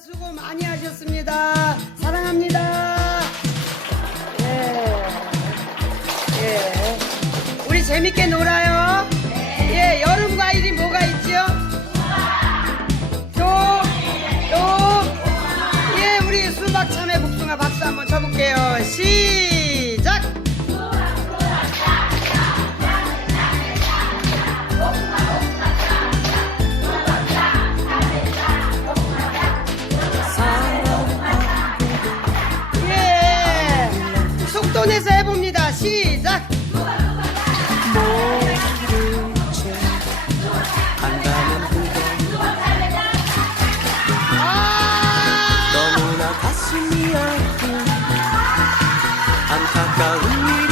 수고 많이 하셨습니다. 사랑합니다. 예. 예. 우리 재밌게 놀아요. 가슴이 아픈 안타까운 일